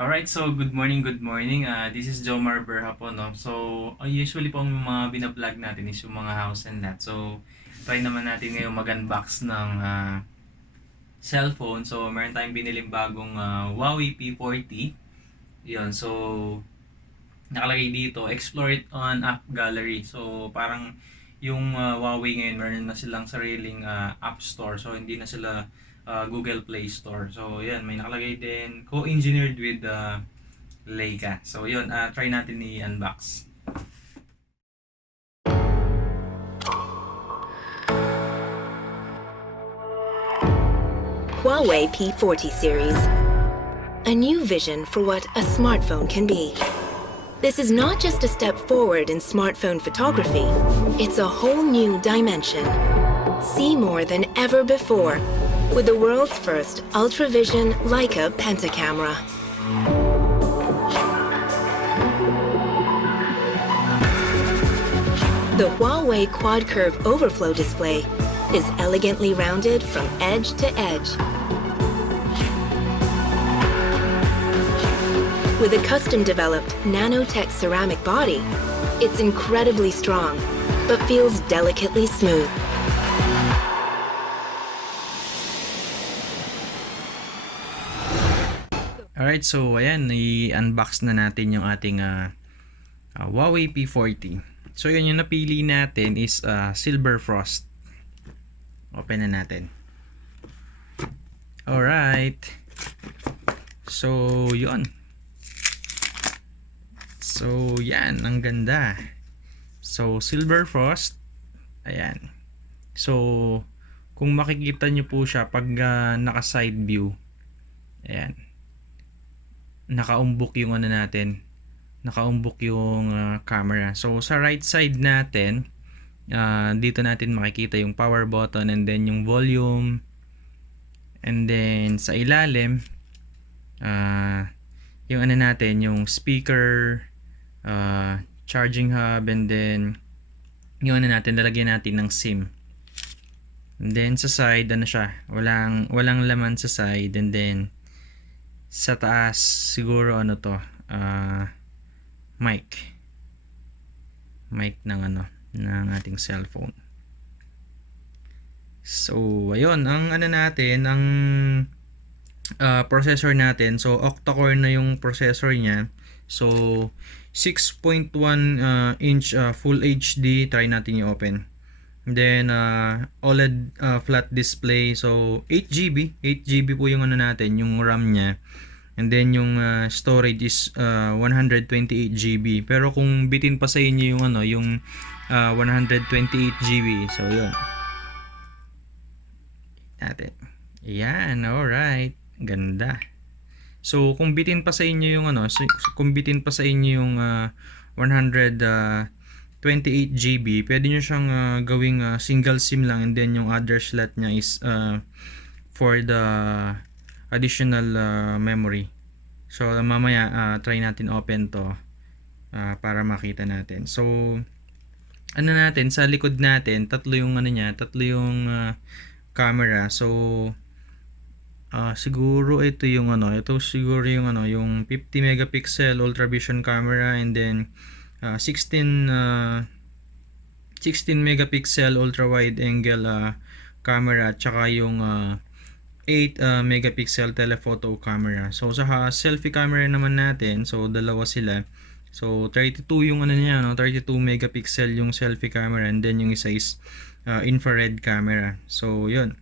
Alright, so good morning, good morning. This is Jomar Berha po, no? So, usually po ang mga binablog natin is yung mga house and lot. So, try naman natin ngayon mag-unbox ng cellphone. So, meron tayong biniling bagong Huawei P40. Yun, so, nakalagay dito, explore it on App Gallery. So, parang yung Huawei ngayon, meron na silang sariling App Store. So, hindi na sila Google Play Store. So, yan, may nakalagay din, co-engineered with Leica. So, yun, try natin i-unbox. Huawei P40 series. A new vision for what a smartphone can be. This is not just a step forward in smartphone photography, it's a whole new dimension. See more than ever before with the world's first ultra-vision Leica pentacamera. The Huawei quad-curve overflow display is elegantly rounded from edge to edge. With a custom-developed nanotech ceramic body, it's incredibly strong, but feels delicately smooth. Alright, so ayan, i-unbox na natin yung ating Huawei P40. So yun, yung napili natin is Silver Frost. Open na natin. Alright. So, yun. So, yan. Ang ganda. So, Silver Frost. Ayan. So, kung makikita nyo po siya pag naka-side view. Ayan. Nakaumbok yung ano natin. Nakaumbok yung camera. So, sa right side natin, dito natin makikita yung power button and then yung volume. And then, sa ilalim, yung ano natin, yung speaker, charging hub, and then yung ano natin, lalagyan natin ng SIM. And then sa side, ano siya, walang laman sa side. And then sa taas, siguro ano to, mic ng ano, ng ating cellphone. So ayun, ang ano natin, ang processor natin, so octa-core na yung processor niya. So 6.1 inch full HD, try natin i-open. Then OLED flat display, so 8GB po yung ano natin, yung RAM niya. And then yung storage is 128GB. Pero kung bitin pa sa inyo yung ano, yung 128GB, so yun natin. Yan, alright. Ganda. So, kung bitin pa sa inyo yung ano, kung bitin pa sa inyo yung 128GB, pwede nyo siyang gawing single SIM lang, and then yung other slot niya is for the additional memory. So, mamaya try natin open to para makita natin. So, ano natin, sa likod natin, tatlo yung ano niya, tatlo yung camera. So siguro ito yung ano, ito siguro yung ano, yung 50 megapixel ultra vision camera, and then 16 megapixel ultra wide angle camera, tsaka yung 8 megapixel telephoto camera. So sa selfie camera naman natin, so dalawa sila. So 32 yung ano niya, no, 32 megapixel yung selfie camera, and then yung isa is infrared camera. So yun.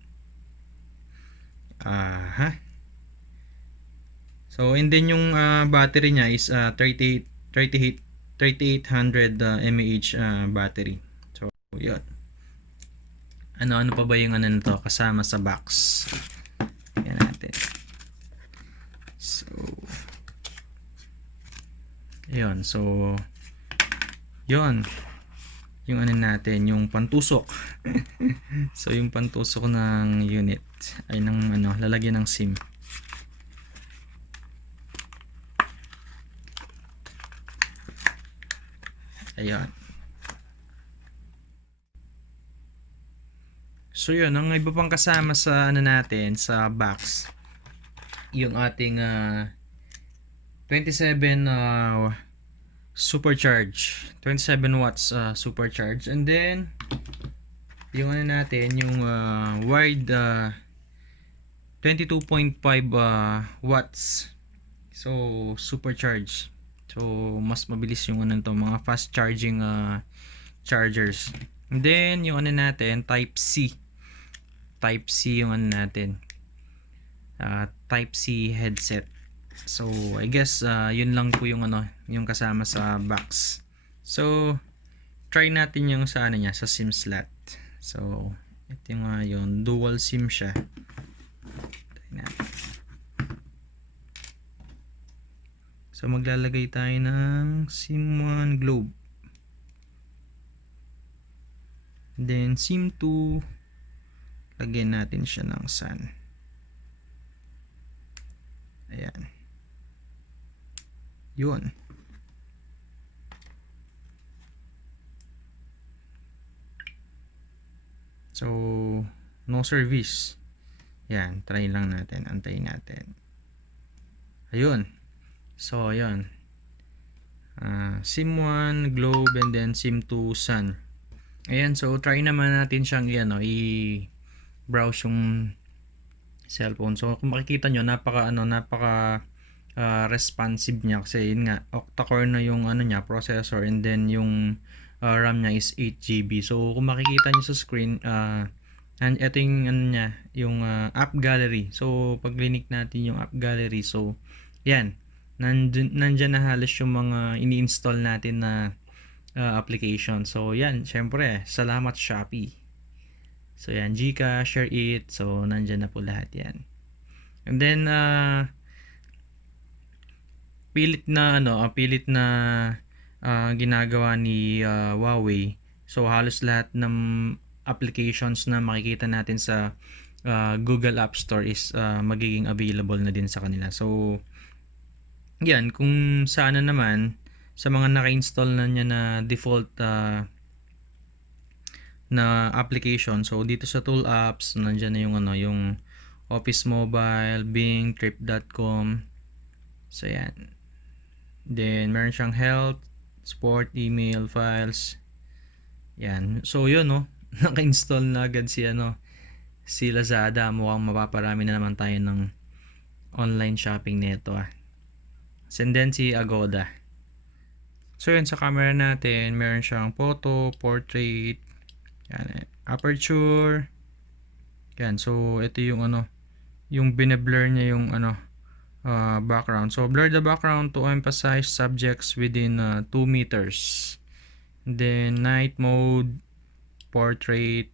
So and then yung battery niya is 3800 mAh battery. So yun. Ano pa ba yung ano nito kasama sa box? Yan natin. So yun. So yun. Yung ano natin, yung pantusok. So yung pantusok ng unit ay ng ano, lalagyan ng SIM. Ayan. So yun, ang iba pang kasama sa ano natin, sa box, yung ating 27 supercharge, 27 watts supercharge, and then yung ano natin, yung wired 22.5 watts, so supercharge. So mas mabilis yung ano to, mga fast charging chargers. And then yung ano natin, type C yung ano natin, type C headset. So I guess yun lang po yung ano, yung kasama sa box. So try natin yung sa ano niya, sa SIM slot. So ito yung yung dual SIM siya. Try natin. So maglalagay tayo ng SIM 1 globe. Then SIM 2, lagyan natin siya ng sun. Ayan. Yun. So no service. Yan, try lang natin, antayin natin. Ayun. So ayun. SIM 1 globe and then SIM 2 sun. Ayan, so try naman natin siyang i-browse yung cellphone. So kung makikita nyo, napaka responsive niya, kasi yun nga, octa-core na yung ano niya, processor, and then yung RAM niya is 8GB. So kung makikita nyo sa screen, and ito yung ano niya, yung app gallery. So pag click natin yung app gallery, so yan, nandyan na halos yung mga ini-install natin na application. So yan, syempre salamat Shopee. So yan, Gcash, Share It, so nandyan na po lahat yan. And then pilit na ginagawa ni Huawei. So halos lahat ng applications na makikita natin sa Google App Store is magiging available na din sa kanila. So yan, kung sana naman sa mga naka-install na niya na default na application, so dito sa tool apps nandiyan na yung yung Office Mobile, Bing, Trip.com. So yan. Then meron siyang health, support, email, files. Yan. So yun naka-install na agad si Lazada. Mukhang mapaparami na naman tayo ng online shopping nito And then si Agoda. So yun, sa camera natin, meron siyang photo, portrait, yan, aperture. Yan, so ito yung yung bine-blur niya yung background. So blur the background to emphasize subjects within 2 meters. Then night mode, portrait,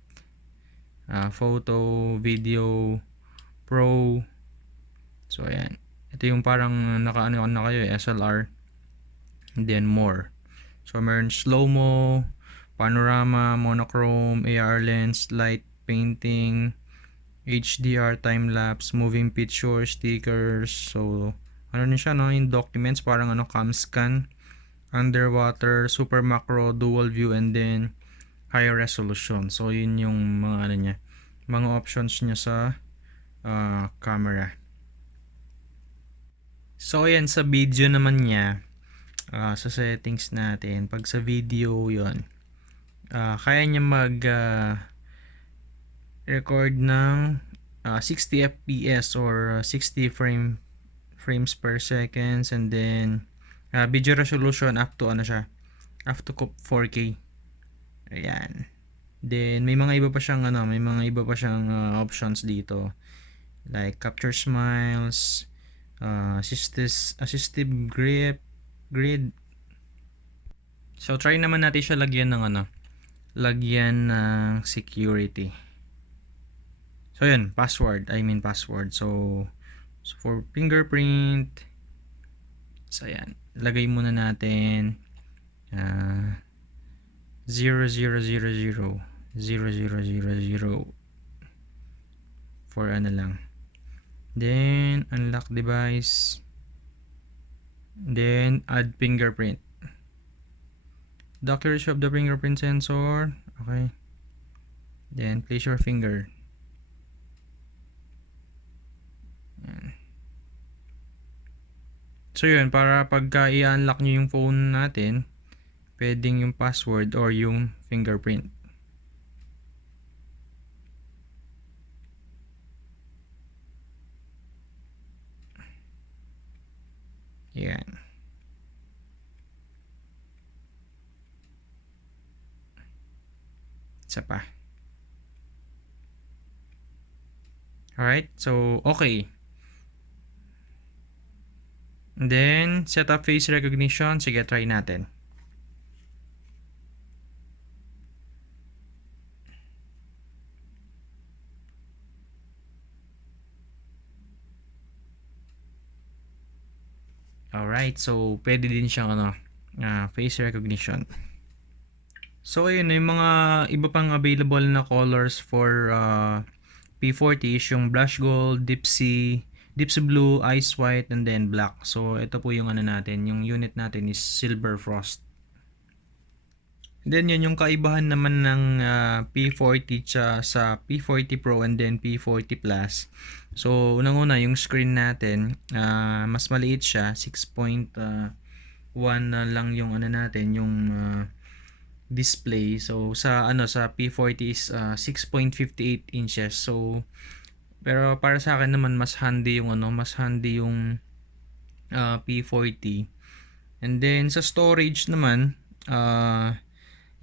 photo, video, pro. So ayan. Ito yung parang naka-ano na kayo SLR. And then more. So meron slow-mo, panorama, monochrome, AR lens, light painting, HDR, time-lapse, moving picture, stickers. So ano din siya in documents, parang cam scan, underwater, super macro, dual view, and then high resolution. So yun yung mga mga options niya sa camera. So ayan, sa video naman niya, sa settings natin, pag sa video yon, kaya niya mag record ng 60 fps or 60 frames per seconds, and then video resolution up to up to 4K. Ayan. Then may mga iba pa siyang options dito, like capture smiles, assistive grid. So try naman natin siya lagyan ng security. So yun, password. So for fingerprint, so yan, lagay muna natin 0000 for lang. Then unlock device, then add fingerprint. Accuracy of the fingerprint sensor. Okay. Then place your finger. Yan. So yun, para pagka i-unlock nyo yung phone natin, pwedeng yung password or yung fingerprint. Yan. Isa pa. Alright, so okay. And then, set up face recognition. Sige, try natin. Alright, so pwede din siyang face recognition. So ayun, yung mga iba pang available na colors for P40 is yung blush gold, deep sea blue, ice white, and then black. So ito po yung natin, yung unit natin is silver frost. Then yun yung kaibahan naman ng P40 sa P40 Pro and then P40 Plus. So unang-una yung screen natin, mas maliit siya, 6.1 na lang yung natin, yung display. So sa P40 is 6.58 inches. So pero para sa akin naman mas handy yung P40. And then sa storage naman,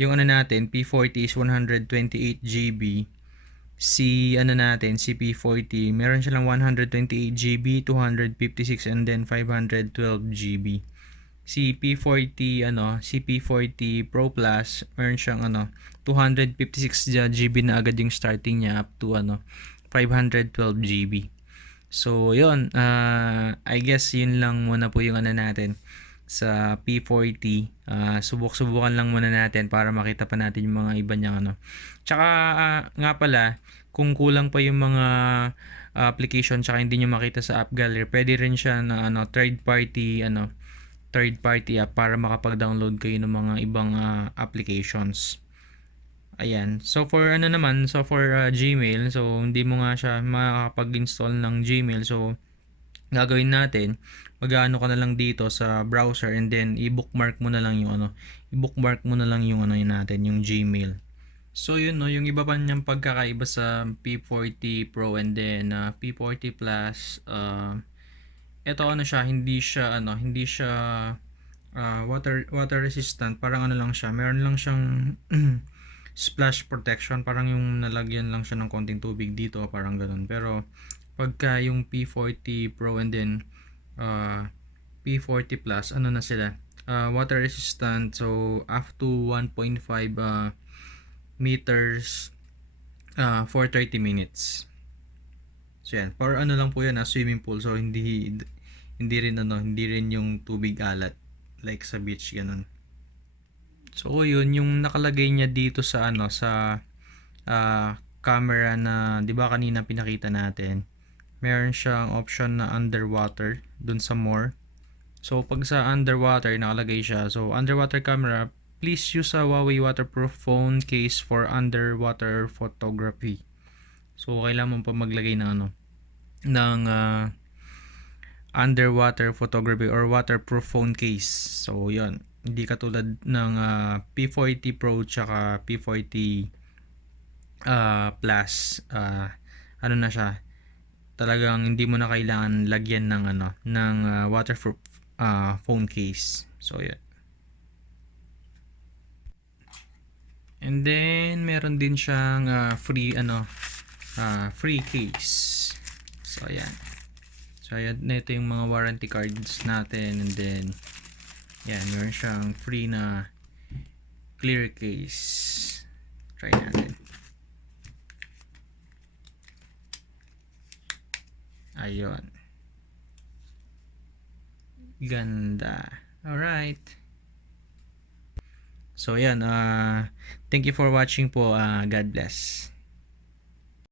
yung natin, P40 is 128 GB. Si P40, meron silang 128 GB, 256 and then 512 GB. Si P40 Pro Plus, meron siyang 256 GB na agad yung starting niya up to 512 GB. So, yun, I guess yun lang muna po yung natin sa P40. Subukan lang muna natin para makita pa natin yung mga iba niyang Tsaka nga pala, kung kulang pa yung mga application tsaka hindi nyo makita sa app gallery, pwede rin siya na third party app para makapag-download kayo ng mga ibang applications. Ayan. So for Gmail, so hindi mo nga siya makakapag-install ng Gmail. So gagawin natin, mag-aano ka na lang dito sa browser and then i-bookmark mo na lang yung yung Gmail. So yun yung iba pa niyang pagkakaiba sa P40 Pro and then P40 Plus. Ito siya, hindi siya water resistant, parang lang siya, meron lang siyang splash protection, parang yung nalagyan lang siya ng konting tubig dito, parang ganun. Pero pagka yung P40 Pro and then P40 Plus, na sila, water resistant, so up to 1.5 meters for 30 minutes. So yan, for lang po yan, swimming pool, so hindi rin yung tubig alat like sa beach ganun. So yun yung nakalagay niya dito sa camera na 'di ba kanina pinakita natin. Meron siyang option na underwater dun sa more. So pag sa underwater nakalagay siya. So underwater camera, please use a Huawei waterproof phone case for underwater photography. So kailangan mo pa maglagay ng underwater photography or waterproof phone case. So yun, hindi katulad ng P40 Pro tsaka P40 Plus, na siya, talagang hindi mo na kailangan lagyan ng waterproof phone case. So yun. And then meron din siyang free case. So ayan. So ayan, ito yung mga warranty cards natin, and then yan, meron siyang free na clear case. Try natin. Ayun. Ganda. Alright. So yan, thank you for watching po. God bless.